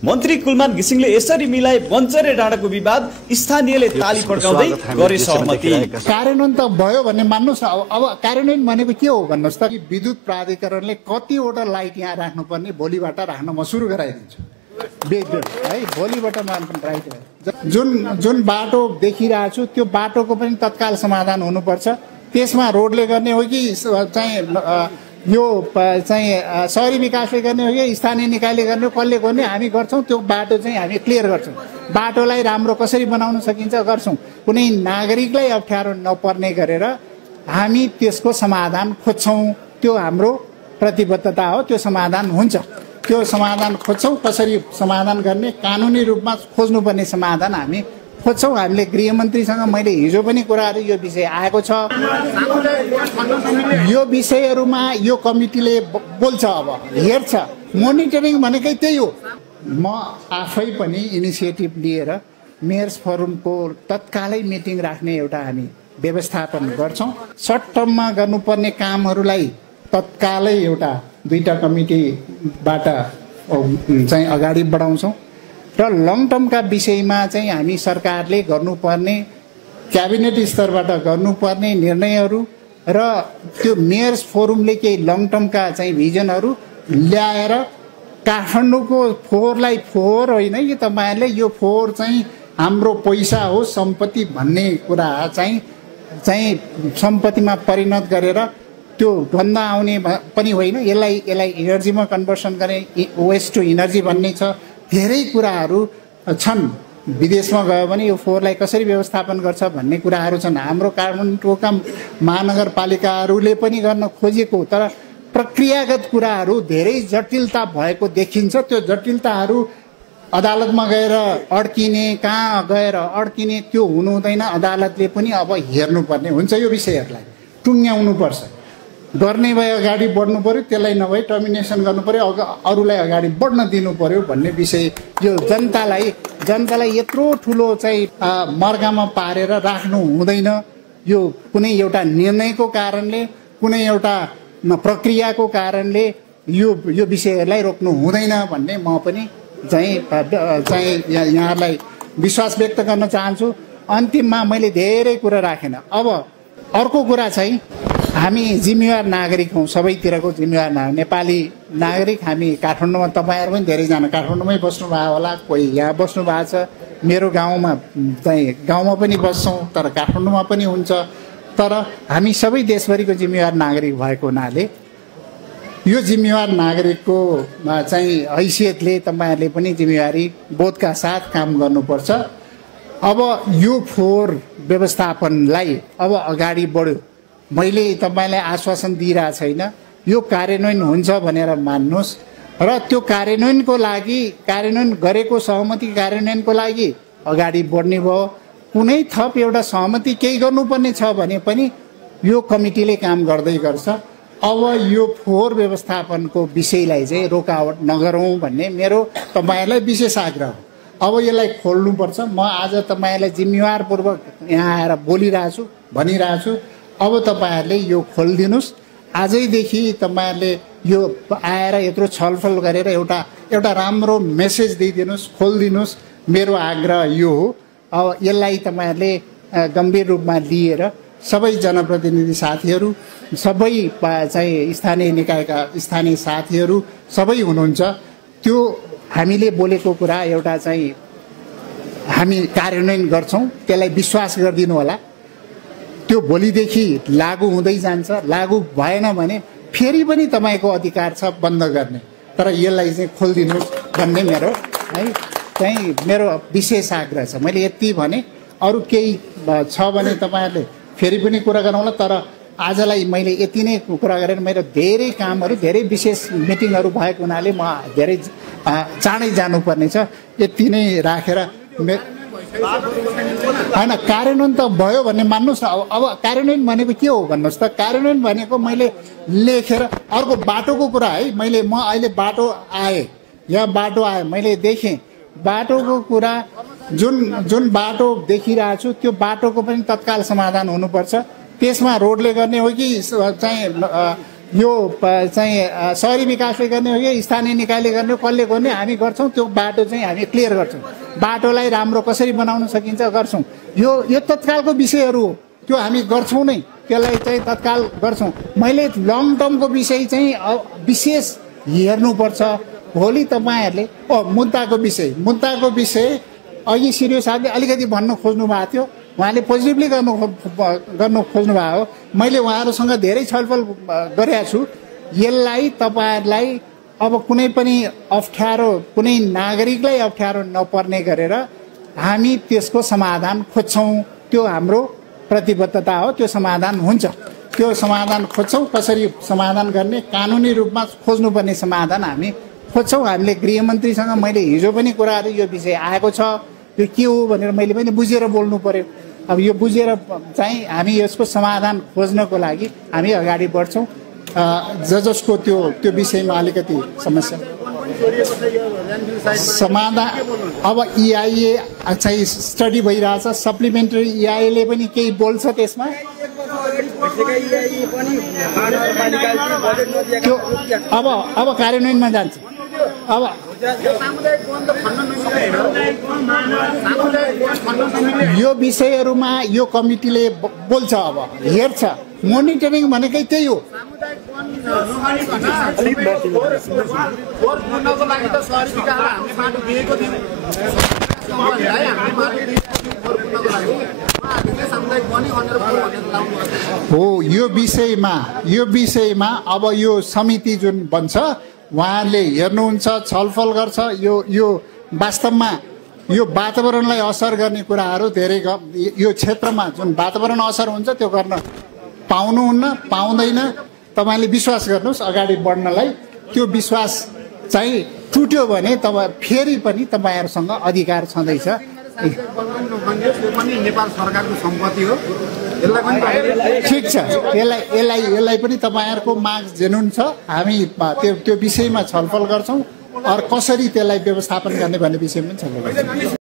मन्त्री कुलमान घिसिङले यसरी मिलाए बन्चरे डाँडाको विवाद स्थानीयले ताली पड्काउँदै गरे सहमति। कार्यान्वयन त भयो भन्ने मान्नुहोस् न। अब कार्यान्वयन भनेको के हो भन्नुहोस् त, विद्युत प्राधिकरणले कतिवटा लाइट यहाँ राख्नुपर्ने भोलिबाट राख्न म सुरु गराइदिन्छु है। भोलिबाट जुन बाटो देखिरहेको छु त्यो बाटोको पनि तत्काल समाधान हुनुपर्छ। त्यसमा रोडले गर्ने हो कि चाहिँ यो चाहिँ शहरी विकासले गर्ने हो कि स्थानीय निकायले गर्ने हो, कसले गर्ने, हामी गर्छौँ। त्यो बाटो चाहिँ हामी क्लियर गर्छौँ। बाटोलाई राम्रो कसरी बनाउन सकिन्छ गर्छौँ। कुनै नागरिकलाई अप्ठ्यारो नपर्ने गरेर हामी त्यसको समाधान खोज्छौँ। त्यो हाम्रो प्रतिबद्धता हो। त्यो समाधान हुन्छ। त्यो समाधान खोज्छौँ। कसरी समाधान गर्ने, कानुनी रूपमा खोज्नुपर्ने समाधान हामी खोज्छौँ। हामीले गृहमन्त्रीसँग मैले हिजो पनि कुराहरू यो विषय आएको छ। यो विषयहरूमा यो कमिटीले बोल्छ, अब हेर्छ। मोनिटरिङ भनेकै त्यही हो। म आफै पनि इनिसिएटिभ लिएर मेयर्स फोरमको तत्कालै मिटिङ राख्ने एउटा हामी व्यवस्थापन गर्छौँ। सर्ट टर्ममा गर्नुपर्ने कामहरूलाई तत्कालै एउटा 2टा कमिटीबाट चाहिँ अगाडि बढाउँछौँ र लङ टर्मका विषयमा चाहिँ हामी सरकारले गर्नुपर्ने क्याबिनेट स्तरबाट गर्नुपर्ने निर्णयहरू र त्यो मेयर्स फोरमले केही लङ टर्मका चाहिँ भिजनहरू ल्याएर काठमाडौँको फोहोरलाई फोहोर होइन कि तपाईँहरूले यो फोहोर चाहिँ हाम्रो पैसा हो, सम्पत्ति भन्ने कुरा चाहिँ सम्पत्तिमा परिणत गरेर त्यो गन्दा आउने पनि होइन। यसलाई इनर्जीमा कन्भर्सन गर्ने, वेस्ट टु इनर्जी भन्ने छ। धेरै कुराहरू छन्। विदेशमा गयो भने यो फोहोरलाई कसरी व्यवस्थापन गर्छ भन्ने कुराहरू छन्। हाम्रो काठमाडौँका महानगरपालिकाहरूले पनि गर्न खोजेको, तर प्रक्रियागत कुराहरू धेरै जटिलता भएको देखिन्छ। त्यो जटिलताहरू अदालतमा गएर अड्किने, कहाँ गएर अड्किने, त्यो हुनु हुँदैन। अदालतले पनि अब हेर्नुपर्ने हुन्छ। यो विषयहरूलाई टुङ्ग्याउनुपर्छ। गर्ने भए अगाडि बढ्नु पर्यो, त्यसलाई नभए टर्मिनेसन गर्नु पर्यो, अरूलाई अगाडि बढ्न दिनु पर्यो भन्ने विषय यो जनतालाई यत्रो ठुलो चाहिँ मर्गामा पारेर राख्नु हुँदैन। यो कुनै एउटा निर्णयको कारणले, कुनै एउटा प्रक्रियाको कारणले यो विषयहरूलाई रोक्नु हुँदैन भन्ने म पनि चाहिँ यहाँहरूलाई विश्वास व्यक्त गर्न चाहन्छु। अन्तिममा मैले धेरै कुरा राखेन। अब अर्को कुरा चाहिँ हामी जिम्मेवार नागरिक हौँ, सबैतिरको जिम्मेवार नागरिक, नेपाली नागरिक। हामी काठमाडौँमा, तपाईँहरू पनि धेरैजना काठमाडौँमै बस्नु भएको होला, कोही यहाँ बस्नु भएको छ। मेरो गाउँमा पनि बस्छौँ, तर काठमाडौँमा पनि हुन्छ। तर हामी सबै देशभरिको जिम्मेवार नागरिक भएको हुनाले यो जिम्मेवार नागरिकको चाहिँ हैसियतले तपाईँहरूले पनि जिम्मेवारी बोधका साथ काम गर्नुपर्छ। अब यो फोहोर व्यवस्थापनलाई अब अगाडि बढ्यो। मैले तपाईँलाई आश्वासन दिइरहेको छैन, यो कार्यान्वयन हुन्छ भनेर मान्नुहोस् र त्यो कार्यान्वयन गरेको सहमति कार्यान्वयनको लागि अगाडि बढ्ने भयो। कुनै थप एउटा सहमति केही गर्नुपर्ने छ भने पनि यो कमिटीले काम गर्दै गर्छ। अब यो फोहोर व्यवस्थापनको विषयलाई चाहिँ रोकावट नगरौँ भन्ने मेरो तपाईँहरूलाई विशेष आग्रह हो। अब यसलाई खोल्नुपर्छ। म आज तपाईँहरूलाई जिम्मेवारपूर्वक यहाँ आएर बोलिरहेको छु, भनिरहेको छु। अब तपाईँहरूले यो खोलिदिनुहोस्। आजैदेखि तपाईँहरूले यो आएर यत्रो छलफल गरेर एउटा राम्रो मेसेज दिइदिनुहोस्, खोलिदिनुहोस्। मेरो आग्रह यो हो। अब यसलाई तपाईँहरूले गम्भीर रूपमा लिएर सबै जनप्रतिनिधि साथीहरू, सबै चाहिँ स्थानीय निकायका स्थानीय साथीहरू सबै हुनुहुन्छ। त्यो हामीले बोलेको कुरा एउटा चाहिँ हामी कार्यान्वयन गर्छौँ, त्यसलाई विश्वास गरिदिनु होला। त्यो भोलिदेखि लागू हुँदै जान्छ। लागू भएन भने फेरि पनि तपाईँको अधिकार छ बन्द गर्ने, तर यसलाई चाहिँ खोलिदिनुहोस् भन्ने मेरो विशेष आग्रह छ। मैले यति भने, अरू केही छ भने तपाईँहरूले फेरि पनि कुरा गरौँला। तर आजलाई मैले यति नै कुरा गरेर मेरो धेरै कामहरू, धेरै विशेष मिटिङहरू भएको हुनाले म धेरै चाँडै जानुपर्ने छ। यति नै राखेर होइन, कार्यान्वयन त भयो भन्ने मान्नुहोस् न। अब कार्यान्वयन भनेको के हो भन्नुहोस् त। कार्यान्वयन भनेको मैले लेखेर, अर्को बाटोको कुरा है, म अहिले बाटो आएँ, यहाँ बाटो आएँ, मैले देखेँ बाटोको कुरा। जुन बाटो देखिरहेको छु त्यो बाटोको पनि तत्काल समाधान हुनुपर्छ। त्यसमा रोडले गर्ने हो कि चाहिँ यो चाहिँ शहरी विकासले गर्ने हो कि स्थानीय निकायले गर्ने हो, कसले गर्ने, हामी गर्छौँ। त्यो बाटो चाहिँ हामी क्लियर गर्छौँ। बाटोलाई राम्रो कसरी बनाउन सकिन्छ गर्छौँ। यो तत्कालको विषयहरू हो, त्यो हामी गर्छौँ नै, त्यसलाई चाहिँ तत्काल गर्छौँ। मैले लङ टर्मको विषय चाहिँ विशेष हेर्नुपर्छ। भोलि तपाईँहरूले मुद्दाको विषय अघि सिरियो साहबले अलिकति भन्नु खोज्नु भएको थियो, उहाँले पोजिटिभली गर्नु खोज्नु भएको हो। मैले उहाँहरूसँग धेरै छलफल गरेको छु। यसलाई तपाईँहरूलाई अब कुनै पनि अप्ठ्यारो, कुनै नागरिकलाई अप्ठ्यारो नपर्ने गरेर हामी त्यसको समाधान खोज्छौँ। त्यो हाम्रो प्रतिबद्धता हो। त्यो समाधान हुन्छ, त्यो समाधान खोज्छौँ। कसरी समाधान गर्ने, कानुनी रूपमा खोज्नुपर्ने समाधान हामी खोज्छौँ। हामीले गृहमन्त्रीसँग मैले हिजो पनि कुराहरू यो विषय आएको छ, यो के हो भनेर मैले पनि बुझेर बोल्नु पर्यो। अब यो बुझेर चाहिँ हामी यसको समाधान खोज्नको लागि हामी अगाडि बढ्छौँ। जसको त्यो विषयमा अलिकति समस्या समाधान अब EIA चाहिँ स्टडी भइरहेछ। सप्लिमेन्टरी EIA पनि केही बोल्छ त्यसमा। त्यो अब कार्यान्वयनमा जान्छ। अब यो विषयहरूमा यो कमिटीले बोल्छ, अब हेर्छ। मोनिटरिङ भनेकै त्यही हो। हो यो विषयमा अब यो समिति जुन बन्छ उहाँले हेर्नुहुन्छ, छलफल गर्छ। यो वास्तवमा यो वातावरणलाई असर गर्ने कुराहरू धेरै यो क्षेत्रमा जुन वातावरण असर हुन्छ त्यो गर्न पाउँदैन। तपाईँले विश्वास गर्नुहोस् अगाडि बढ्नलाई। त्यो विश्वास चाहिँ टुट्यो भने फेरि पनि तपाईँहरूसँग अधिकार छँदैछ। नेपाल सरकारको सम्पत्ति हो, ठिक छ। यसलाई पनि तपाईँहरूको माग जेनुन छ। हामी त्यो विषयमा छलफल गर्छौँ। अरू कसरी त्यसलाई व्यवस्थापन गर्ने भन्ने विषयमा पनि छलफल गर्छौँ।